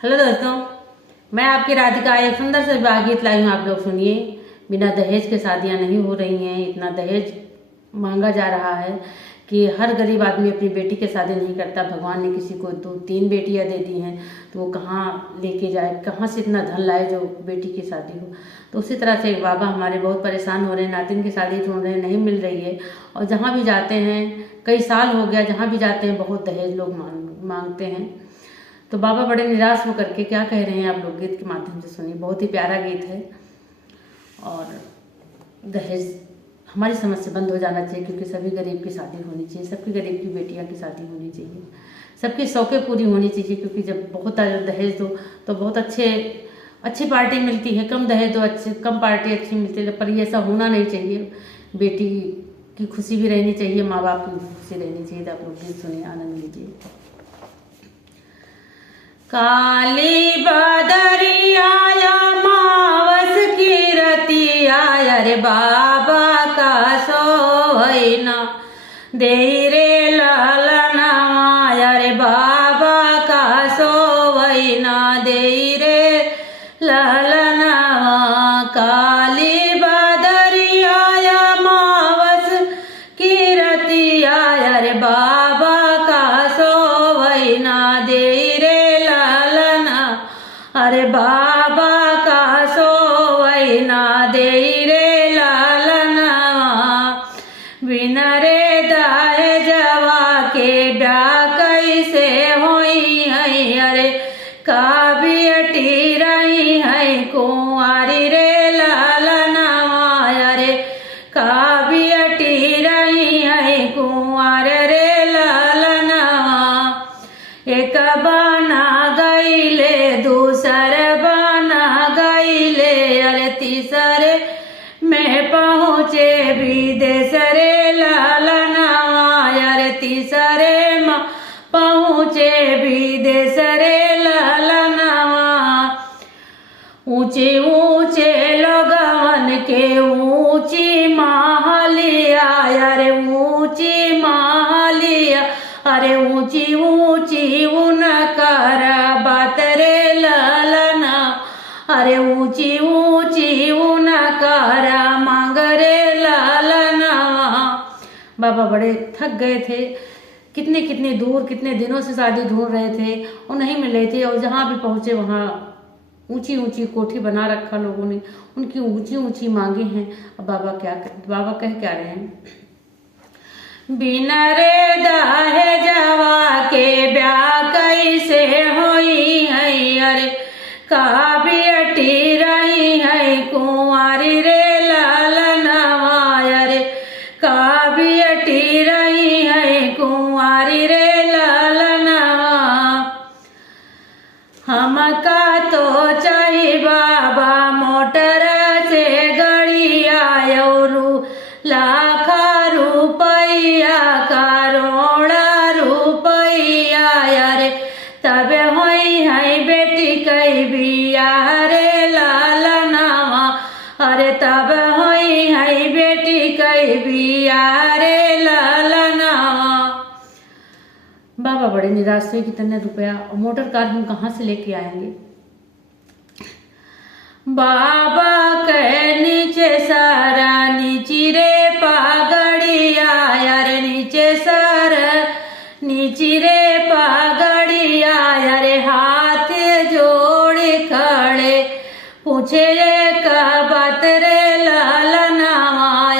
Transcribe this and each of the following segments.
Hello दोस्तों, मैं आपकी राधिका एक सुंदर से विवाह गीत लाई हूँ। आप लोग सुनिए। बिना दहेज के शादियाँ नहीं हो रही हैं। इतना दहेज महंगा जा रहा है कि हर गरीब आदमी अपनी बेटी के शादी नहीं करता। भगवान ने किसी को 2-3 बेटियाँ दे दी हैं तो वो कहाँ लेके जाए, कहाँ से इतना धन लाए जो बेटी की शादी हो। तो उसी तरह से बाबा हमारे बहुत परेशान हो रहे हैं, नातिन की शादी ढूंढ रहे हैं, नहीं मिल रही है। और जहाँ भी जाते हैं, कई साल हो गया, जहाँ भी जाते हैं बहुत दहेज लोग मांगते हैं। तो बाबा बड़े निराश होकर के क्या कह रहे हैं आप लोग गीत के माध्यम से सुनिए। बहुत ही प्यारा गीत है। और दहेज हमारी समझ से बंद हो जाना चाहिए, क्योंकि सभी गरीब की शादी होनी चाहिए, सबकी गरीब की बेटियां की शादी होनी चाहिए, सबकी शौकें पूरी होनी चाहिए। क्योंकि जब बहुत दहेज दो तो बहुत अच्छी पार्टी मिलती है, कम दहेज दो कम पार्टी अच्छी मिलती है। पर ये ऐसा होना नहीं चाहिए। बेटी की खुशी भी रहनी चाहिए, माँ बाप की खुशी रहनी चाहिए। तो आप लोग गीत सुनिए, आनंद लीजिए। काली बदरिया मावस की रतिया रे बाबा का सोहैना दे रे लालना रे बाबा का सोहैना दे रे लालना। काली बदरिया मावस की रतिया रे बाबा का सोहैना दे अरे बाबा का सोवैना दे रे लालना। बिना रे दहेजवा के ब्याह कैसे होई है। अरे काबियटी रही है कुंवारी रे लालना। अरे काबियटी रही है कुंवार रे लालना। एक बना गईले दूसर बना गईले अरे तीसरे में पहुँचे विदेश रे लालना। अरे तीसरे में पहुँचे विदेश रे लालना। ऊंचे ऊंचे लोगवन के ऊंची महलिया अरे ऊंची महलिया अरे ऊंची ऊंची उनकर बात रे लालना। अरे ऊंची ऊंची उनकर मांग रे लालना। बाबा बड़े थक गए थे। कितने दूर कितने दिनों से शादी ढूंढ रहे थे और नहीं मिल रहे थे। और जहाँ भी पहुंचे वहाँ ऊंची ऊंची कोठी बना रखा लोगों ने, उनकी ऊंची ऊंची मांगे हैं। अब बाबा कह क्या रहे हैं। बिना रे दहेजवा के ब्याह कैसे होई है। अरे काबियटी रही है कुंवारी रे लालना। अरे काबियटी रही है कुंवारी रे लालना। हमका तो चाहिए बाबा मोटर से गड़िया और लाखा रुपया करोड़ा रुपया। अरे तब होई है बेटी कई बियाह रे लालना। अरे तब होई है बेटी कई बियाह रे लालना। बाबा बड़े निराश हुए, कितने रुपया और मोटर कार हम कहाँ से लेके आएंगे। बाबा के नीचे सारा नीची रे पागड़िया अरे नीचे सारा नीची रे पागड़िया। अरे हाथ जोड़ खड़े पूछे एक बात रे लालना।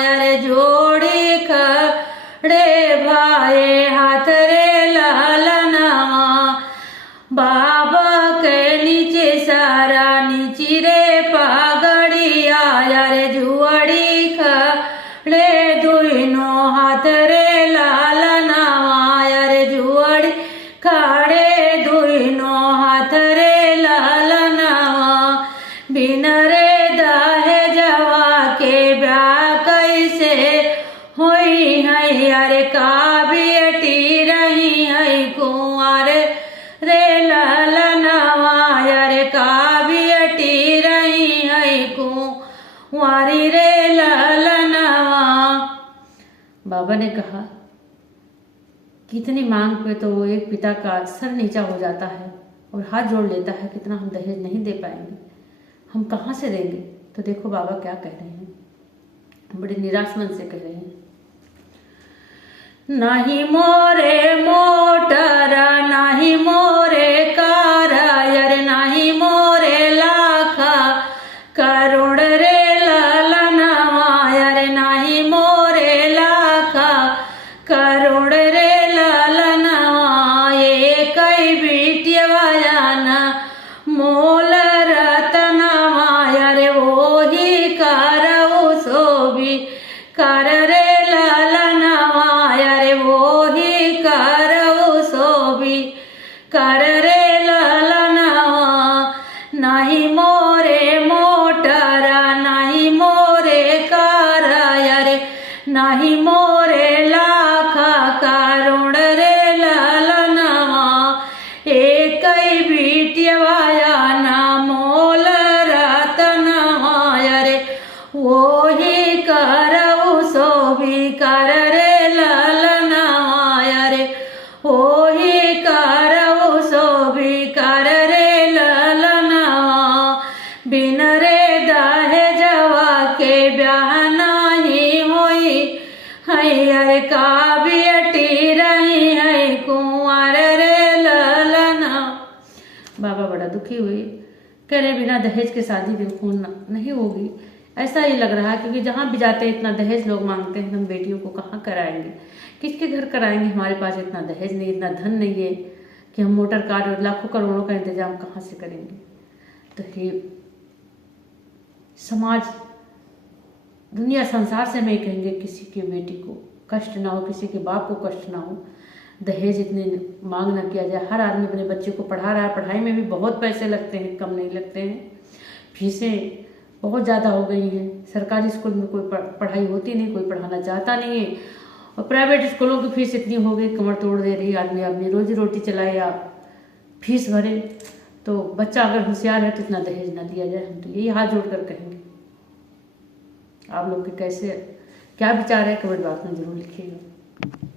अरे जोड़ी खड़े भाई हाथ रे लालना। बाबा के नीचे सारा नीची रे पागड़िया अरे जुआड़ी खड़े दुनो हाथ रे लालना। अरे जुआड़ी खड़े दुनो हाथ रे लालना। बिना रे दहेजवा के ब्याह कैसे होई है। अरे काबियटी रही है कुंवार रे लालना। अरे काबियटी रही है कुंवारी रे लालना। बाबा ने कहा कि इतनी मांग पे तो वो एक पिता का सर नीचा हो जाता है। और हाथ जोड़ लेता है कि इतना हम दहेज नहीं दे पाएंगे, हम कहाँ से देंगे। तो देखो बाबा क्या कह रहे हैं, बड़े निराश मन से कह रहे हैं, नाही मोरे मोटर नाही मोरे कार, अरे नाही मोरे लाखा करोड़ रे ललनवा, अरे नाही मोरे लाखा करोड़ रे ललनवा, एक बिटियावायाना मोल रतनवा, अरे वो ही करऊ सोभी कर रे ललनवा, अरे वो ही करऊ सोभी कर रे ललनवा, नाही मोरे मोटर नाही मोरे कार, अरे नाही मोरे लाखा करोड़ रे ललनवा, एक बिटियावायाना मोल रतनवा, अरे वो ही करऊ सोभी कर रे ललनवा, अरे वो ही करऊ सोभी कर रे ललनवा, बिन रे दहेजवा के ब्याह नाही होई है, अरे का बेटी रही है कुंवर रे ललना। बाबा बड़ा दुखी हुए, कह रहे बिना दहेज के शादी बिल्कुल नहीं होगी। ऐसा ही लग रहा है क्योंकि जहाँ भी जाते हैं इतना दहेज लोग मांगते हैं, हम बेटियों को कहाँ कराएंगे, किसके घर कराएंगे, हमारे पास इतना दहेज नहीं, इतना धन नहीं है कि हम मोटर कार और लाखों करोड़ों का इंतजाम कहाँ से करेंगे। तो ये समाज दुनिया संसार से मैं कहेंगे किसी की बेटी को कष्ट ना हो, किसी के बाप को कष्ट ना हो, दहेज इतने मांग ना किया जाए। हर आदमी अपने बच्चे को पढ़ा रहा है, पढ़ाई में भी बहुत पैसे लगते हैं, कम नहीं लगते हैं, फीसें बहुत ज़्यादा हो गई हैं। सरकारी स्कूल में कोई पढ़ाई होती नहीं, कोई पढ़ाना चाहता नहीं है, और प्राइवेट स्कूलों की फीस इतनी हो गई कमर तोड़ दे रही। आदमी अपनी रोजी रोटी चलाए या फीस भरे, तो बच्चा अगर होशियार है तो इतना दहेज ना दिया जाए। हम तो यही हाथ जोड़ कर कहेंगे। आप लोग के कैसे क्या विचार है कमेंट बॉक्स में जरूर लिखिएगा।